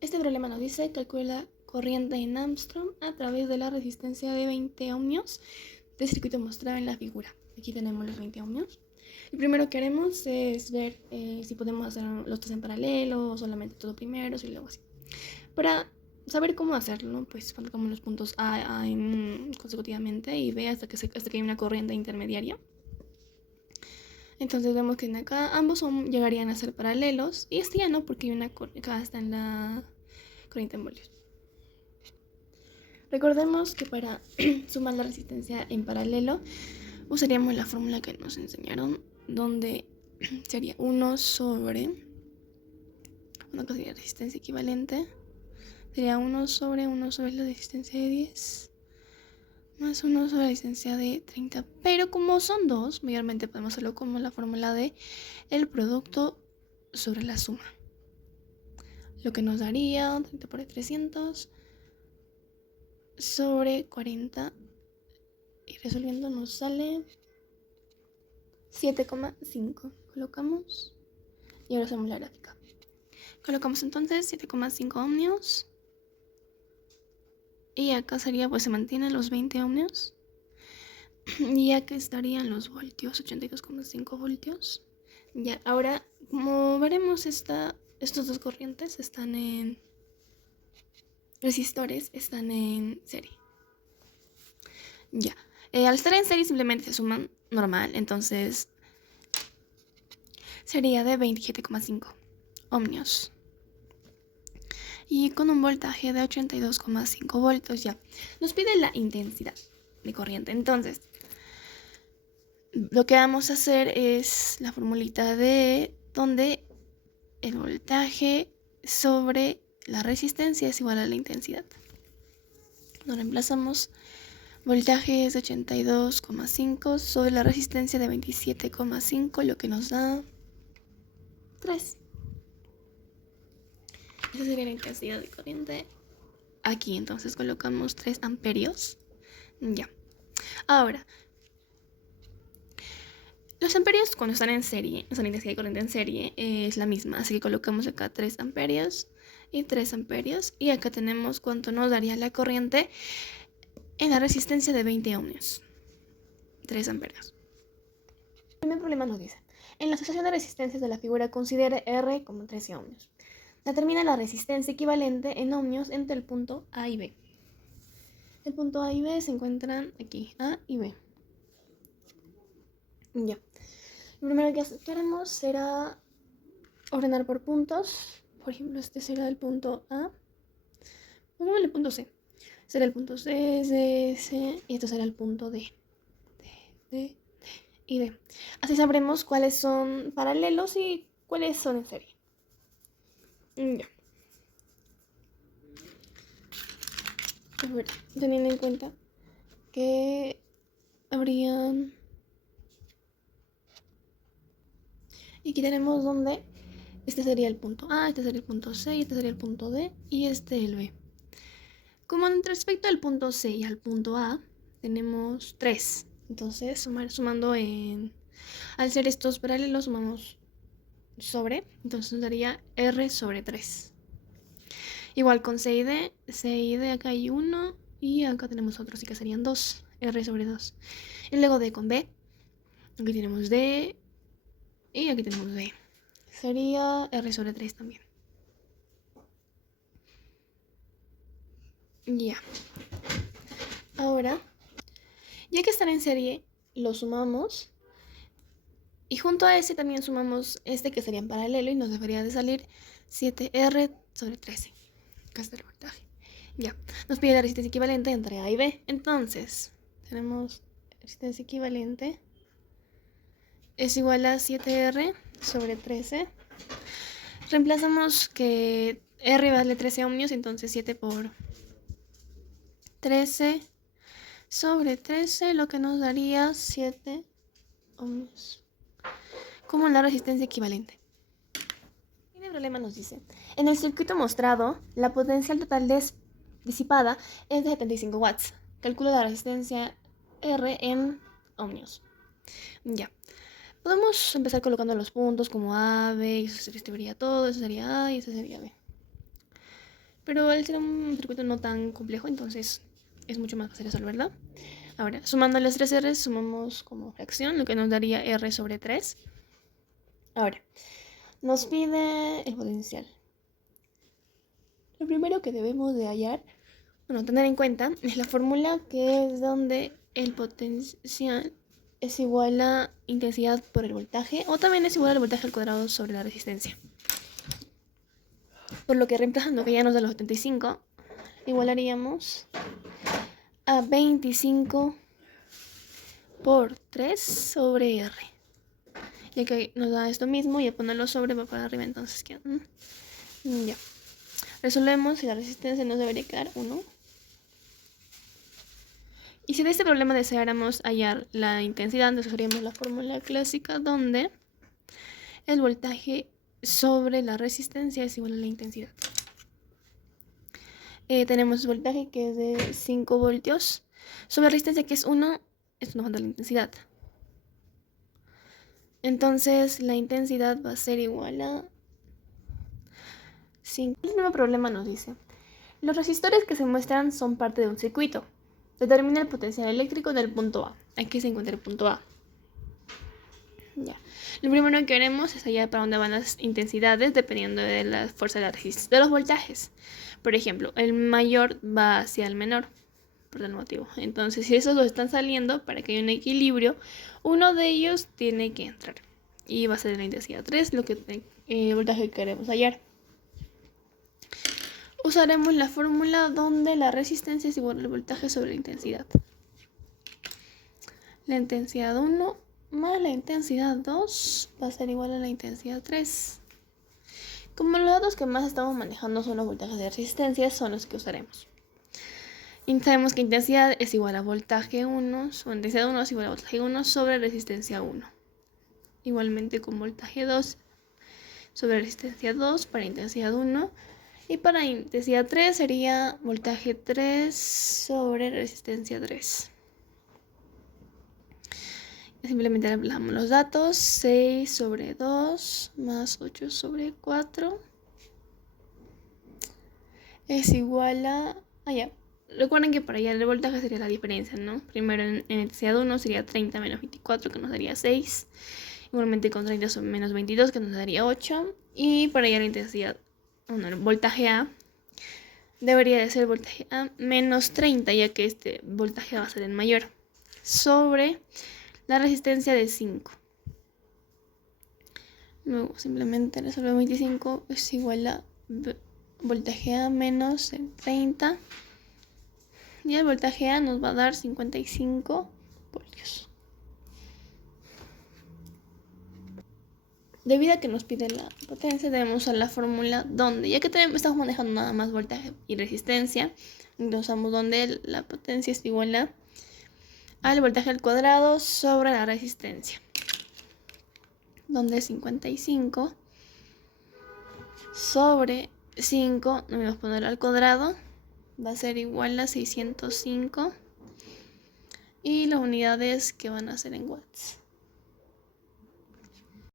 Este problema nos dice calcula corriente en Armstrong a través de la resistencia de 20 ohmios del circuito mostrado en la figura. Aquí tenemos los 20 ohmios. Lo primero que haremos es ver si podemos hacer los tres en paralelo o solamente todo primero y luego así. Para saber cómo hacerlo, ¿no? Pues colocamos los puntos A consecutivamente y B hasta que hay una corriente intermediaria. Entonces vemos que acá ambos llegarían a ser paralelos y este ya no, porque hay una acá está en la corriente en voltios. Recordemos que para sumar la resistencia en paralelo usaríamos la fórmula que nos enseñaron, donde sería 1 sobre una cosa sería resistencia equivalente, sería 1 sobre la resistencia de 10 más 1 sobre la resistencia de 30, pero como son dos, mayormente podemos hacerlo como la fórmula de el producto sobre la suma, lo que nos daría 30 por 300 sobre 40, y resolviendo nos sale 7,5. Colocamos y ahora hacemos la gráfica. Colocamos entonces 7,5 ohmios y acá sería, pues se mantienen los 20 ohmios y acá estarían los voltios, 82,5 voltios. Ya, ahora como veremos estos dos corrientes están en resistores, están en serie. Ya, al estar en serie simplemente se suman normal, entonces sería de 27,5 ohmios y con un voltaje de 82,5 voltios. Ya nos pide la intensidad de corriente, entonces lo que vamos a hacer es la formulita de donde el voltaje sobre la resistencia es igual a la intensidad. Nos reemplazamos voltaje es de 82,5 sobre la resistencia de 27,5, lo que nos da 3. Esa sería la intensidad de corriente. Aquí entonces colocamos 3 amperios. Ya. Ahora, los amperios cuando están en serie, o sea, la intensidad de corriente en serie es la misma. Así que colocamos acá 3 amperios y 3 amperios. Y acá tenemos cuánto nos daría la corriente en la resistencia de 20 ohmios. 3 amperios. El primer problema nos dice, en la asociación de resistencias de la figura considere R como 13 ohmios. Determina la resistencia equivalente en ohmios entre el punto A y B. El punto A y B se encuentran aquí, A y B. Ya. Lo primero que haremos será ordenar por puntos. Por ejemplo, este será el punto A. Pongámosle el punto C. Será el punto C, C, C. Y esto será el punto D. D y D. Así sabremos cuáles son paralelos y cuáles son en serie. Ya. A ver, teniendo en cuenta que habrían... Y aquí tenemos donde este sería el punto A, este sería el punto C, y este sería el punto D, y este el B. Como respecto al punto C y al punto A, tenemos 3. Entonces, sumando al ser estos paralelos, sumamos sobre, entonces nos daría R sobre 3. Igual con C y D acá hay 1 y acá tenemos otro, así que serían 2, R sobre 2. Y luego D con B, aquí tenemos D y aquí tenemos D. Sería R sobre 3 también. Ya. Ahora, ya que están en serie, los sumamos. Y junto a ese también sumamos este que sería en paralelo y nos debería de salir 7R sobre 13. Acá está el voltaje. Ya, nos pide la resistencia equivalente entre A y B. Entonces, tenemos resistencia equivalente es igual a 7R sobre 13. Reemplazamos que R vale 13 ohmios, entonces 7 por 13 sobre 13, lo que nos daría 7 ohmios. Como la resistencia equivalente. El problema nos dice, en el circuito mostrado, la potencial total disipada es de 75 watts. Calcula la resistencia R en ohmios. Ya. Podemos empezar colocando los puntos como A, B, y eso sería todo, eso sería A y eso sería B. Pero al ser un circuito no tan complejo, entonces es mucho más fácil resolverlo. Ahora, sumando las 3 R, sumamos como fracción, lo que nos daría R sobre 3. Ahora, nos pide el potencial. Lo primero que debemos de hallar, tener en cuenta, es la fórmula que es donde el potencial es igual a intensidad por el voltaje, o también es igual al voltaje al cuadrado sobre la resistencia. Por lo que reemplazando que ya nos da los 75, igualaríamos a 25 por 3 sobre R. Ya que nos da esto mismo y al ponerlo sobre va para arriba, entonces queda. Ya. Resolvemos y la resistencia nos debería quedar 1. Y si de este problema deseáramos hallar la intensidad, nos usaríamos la fórmula clásica donde el voltaje sobre la resistencia es igual a la intensidad. Tenemos el voltaje que es de 5 voltios sobre la resistencia que es 1, esto nos va a dar la intensidad. Entonces la intensidad va a ser igual a 5. El mismo problema nos dice: los resistores que se muestran son parte de un circuito. Determina el potencial eléctrico en el punto A. Aquí se encuentra el punto A. Ya. Lo primero que haremos es hallar para dónde van las intensidades dependiendo de la fuerza de la resistencia, de los voltajes. Por ejemplo, el mayor va hacia el menor, por tal motivo. Entonces, si esos dos están saliendo, para que haya un equilibrio, uno de ellos tiene que entrar. Y va a ser la intensidad 3, el voltaje que queremos hallar. Usaremos la fórmula donde la resistencia es igual al voltaje sobre la intensidad. La intensidad 1 más la intensidad 2 va a ser igual a la intensidad 3. Como los datos que más estamos manejando son los voltajes de resistencia, son los que usaremos. Y sabemos que intensidad es igual a voltaje 1, o intensidad 1 es igual a voltaje 1 sobre resistencia 1. Igualmente con voltaje 2 sobre resistencia 2 para intensidad 1. Y para intensidad 3 sería voltaje 3 sobre resistencia 3. Simplemente reemplazamos los datos. 6 sobre 2 más 8 sobre 4 es igual a... ya. Recuerden que para hallar el voltaje sería la diferencia, ¿no? Primero en intensidad 1 sería 30 menos 24, que nos daría 6. Igualmente con 30 menos 22, que nos daría 8. Y para hallar la intensidad, el voltaje A, debería de ser voltaje A menos 30, ya que este voltaje va a ser el mayor, sobre la resistencia de 5. Luego simplemente resolver 25 es igual a voltaje A menos 30. Y el voltaje A nos va a dar 55 voltios. Debido a que nos pide la potencia, debemos usar la fórmula donde, ya que estamos manejando nada más voltaje y resistencia, entonces usamos donde la potencia es igual al voltaje al cuadrado sobre la resistencia, donde 55 sobre 5, no vamos a poner al cuadrado, va a ser igual a 605, y las unidades que van a ser en watts.